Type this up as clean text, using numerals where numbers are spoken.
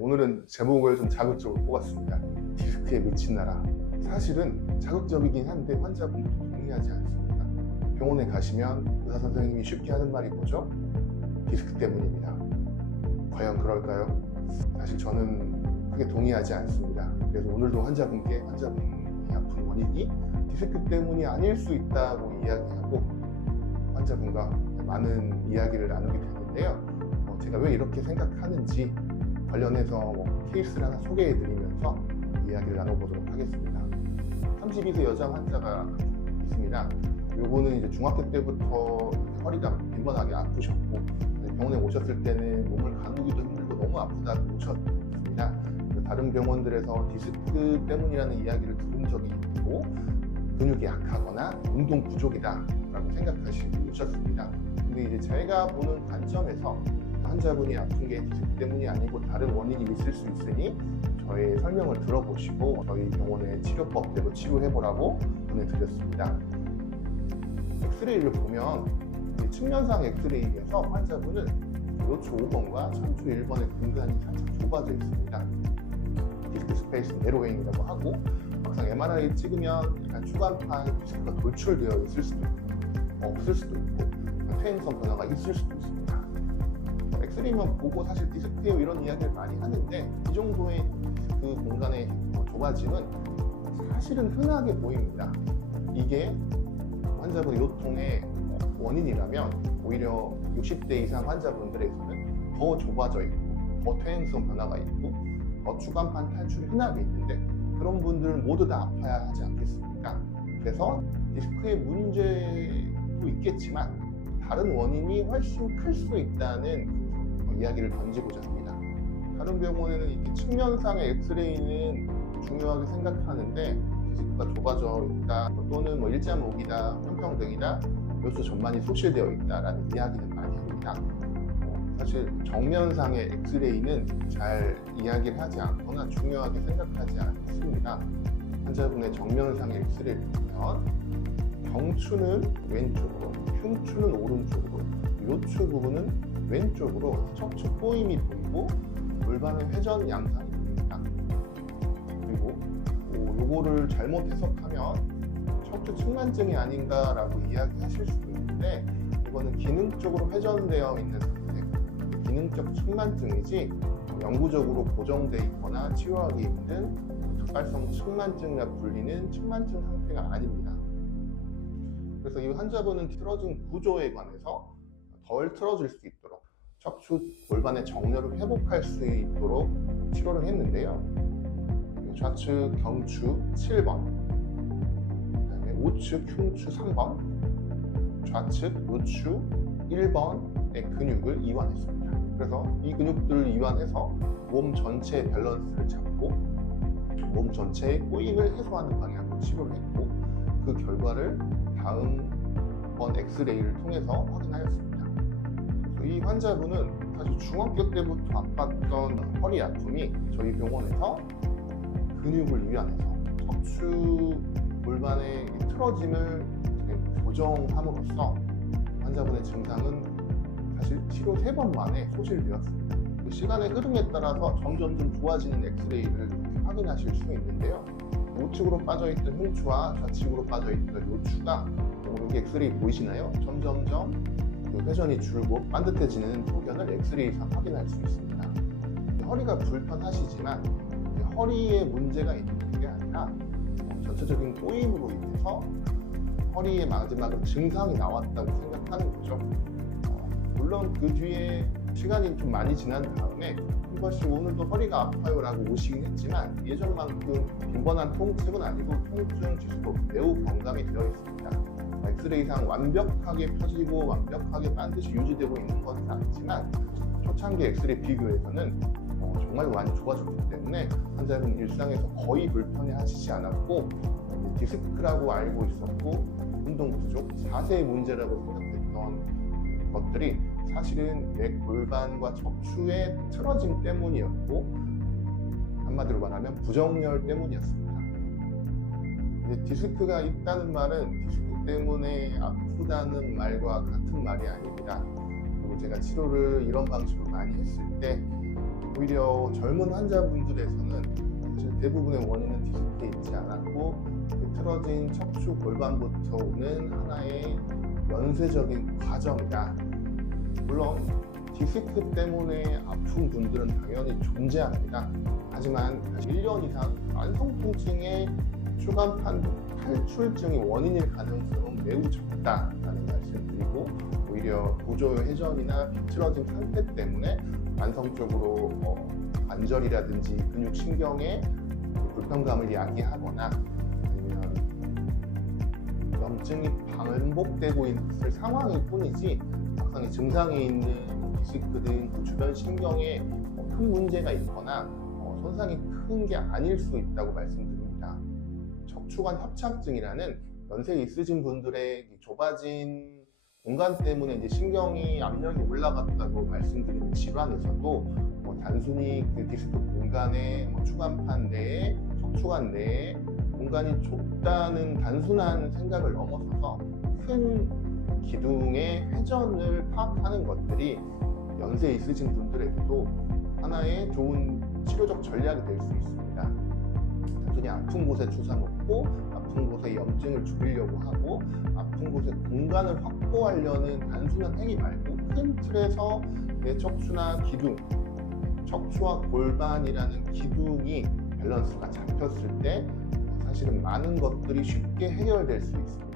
오늘은 제목을 좀 자극적으로 뽑았습니다. 디스크에 미친 나라. 사실은 자극적이긴 한데 환자분들도 동의하지 않습니다. 병원에 가시면 의사 선생님이 쉽게 하는 말이 뭐죠? 디스크 때문입니다. 과연 그럴까요? 사실 저는 크게 동의하지 않습니다. 그래서 오늘도 환자분이 아픈 원인이 디스크 때문이 아닐 수 있다고 이야기하고 환자분과 많은 이야기를 나누게 되는데요. 제가 왜 이렇게 생각하는지 관련해서 케이스를 하나 소개해드리면서 이야기를 나눠보도록 하겠습니다. 32세 여자 환자가 있습니다. 요거는 이제 중학교 때부터 허리가 빈번하게 아프셨고 병원에 오셨을 때는 몸을 가누기도 힘들고 너무 아프다고 오셨습니다. 다른 병원들에서 디스크 때문이라는 이야기를 들은 적이 있고 근육이 약하거나 운동 부족이다 라고 생각하시고 오셨습니다. 근데 이제 제가 보는 관점에서 환자분이 아픈 게 디스크 때문이 아니고 다른 원인이 있을 수 있으니 저의 설명을 들어보시고 저희 병원의 치료법대로 치료해보라고 보내드렸습니다. 엑스레이를 보면 측면상 엑스레이에서 환자분은 요추 5번과 척추 1번의 공간이 살짝 좁아져 있습니다. 디스크 스페이스 내로웨잉이라고 하고 막상 MRI 찍으면 약간 추간판 디스크가 돌출되어 있을 수도 있고 없을 수도 있고 퇴행성 변화가 있을 수도 있습니다. 엑스레이만 보고 사실 디스크예요 이런 이야기를 많이 하는데 이 정도의 그 공간의 좁아짐은 사실은 흔하게 보입니다. 이게 환자분의 요통의 원인이라면 오히려 60대 이상 환자분들에서는 더 좁아져 있고 더 퇴행성 변화가 있고 더 추간판 탈출이 흔하게 있는데 그런 분들 모두 다 아파야 하지 않겠습니까? 그래서 디스크의 문제도 있겠지만 다른 원인이 훨씬 클 수 있다는 이야기를 던지고자 합니다. 다른 병원에는 이렇게 측면상의 엑스레이는 중요하게 생각하는데 디스크가 좁아져 있다 또는 일자목이다, 편평등이다, 요수 전만이 소실되어 있다라는 이야기는 많이 합니다. 사실 정면상의 엑스레이는 잘 이야기를 하지 않거나 중요하게 생각하지 않습니다. 환자분의 정면상의 엑스레이를 보면 경추는 왼쪽으로, 흉추는 오른쪽으로, 요추 부분은 왼쪽으로 척추 꼬임이 보이고 골반의 회전 양상이 보입니다. 그리고 요거를 잘못 해석하면 척추 측만증이 아닌가라고 이야기하실 수도 있는데 이거는 기능적으로 회전되어 있는 상태, 기능적 측만증이지 영구적으로 고정되어 있거나 치료하기 힘든 특발성 측만증이라 불리는 측만증 상태가 아닙니다. 그래서 이 환자분은 틀어진 구조에 관해서 덜 틀어질 수 있도록 척추 골반의 정렬을 회복할 수 있도록 치료를 했는데요. 좌측 경추 7번, 그다음에 우측 흉추 3번, 좌측 요추 1번의 근육을 이완했습니다. 그래서 이 근육들을 이완해서 몸 전체의 밸런스를 잡고 몸 전체의 꼬임을 해소하는 방향으로 치료를 했고 그 결과를 다음번 엑스레이를 통해서 확인하였습니다. 이 환자분은 사실 중학교 때부터 아팠던 허리 아픔이 저희 병원에서 근육을 이완해서 척추 골반의 틀어짐을 교정함으로써 환자분의 증상은 사실 치료 3번 만에 소실되었습니다. 시간의 흐름에 따라서 점점 좋아지는 엑스레이를 확인하실 수 있는데요. 우측으로 빠져있던 흉추와 좌측으로 빠져있던 요추가 여기 엑스레이 보이시나요? 점점점 회전이 줄고 반듯해지는 소견을 엑스레이상 확인할 수 있습니다. 허리가 불편하시지만 허리에 문제가 있는 게 아니라 전체적인 꼬임으로 인해서 허리의 마지막으로 증상이 나왔다고 생각하는 거죠. 물론 그 뒤에 시간이 좀 많이 지난 다음에 한 번씩 오늘도 허리가 아파요 라고 오시긴 했지만 예전만큼 빈번한 통증은 아니고 통증 지수도 매우 경감이 되어 있습니다. 엑스레이상 완벽하게 펴지고 완벽하게 반드시 유지되고 있는 것은 아니지만 초창기 엑스레이 비교에서는 정말 많이 좋아졌기 때문에 환자는 일상에서 거의 불편해 하시지 않았고 디스크라고 알고 있었고 운동 부족, 자세의 문제라고 생각했던 것들이 사실은 내 골반과 척추의 틀어짐 때문이었고 한마디로 말하면 부정열 때문이었습니다. 디스크가 있다는 말은 디스크 때문에 아프다는 말과 같은 말이 아닙니다. 그리고 제가 치료를 이런 방식으로 많이 했을 때 오히려 젊은 환자분들에서는 사실 대부분의 원인은 디스크에 있지 않았고 틀어진 척추 골반부터 오는 하나의 연쇄적인 과정이다. 물론 디스크 때문에 아픈 분들은 당연히 존재합니다. 하지만 1년 이상 만성 통증의 추간판 탈출증이 원인일 가능성은 매우 적다라는 말씀드리고, 오히려 구조 회전이나 비틀어진 상태 때문에 만성적으로 관절이라든지 근육 신경에 불편감을 야기하거나 아니면 염증이 반복되고 있을 상황일 뿐이지 막상 증상이 있는 디스크 등 주변 신경에 큰 문제가 있거나 손상이 큰 게 아닐 수 있다고 말씀드립니다. 척추관 협착증이라는 연세 있으신 분들의 좁아진 공간 때문에 이제 신경이 압력이 올라갔다고 말씀드린 질환에서도 단순히 그 디스크 공간의 추간판 내에 척추관 내에 공간이 좁다는 단순한 생각을 넘어서서 큰 기둥의 회전을 파악하는 것들이 연세 있으신 분들에게도 하나의 좋은 치료적 전략이 될 수 있습니다. 단순히 아픈 곳에 주사 놓고 아픈 곳에 염증을 줄이려고 하고 아픈 곳에 공간을 확보하려는 단순한 행위 말고 큰 틀에서 내 척추나 기둥, 척추와 골반이라는 기둥이 밸런스가 잡혔을 때 사실은 많은 것들이 쉽게 해결될 수 있습니다.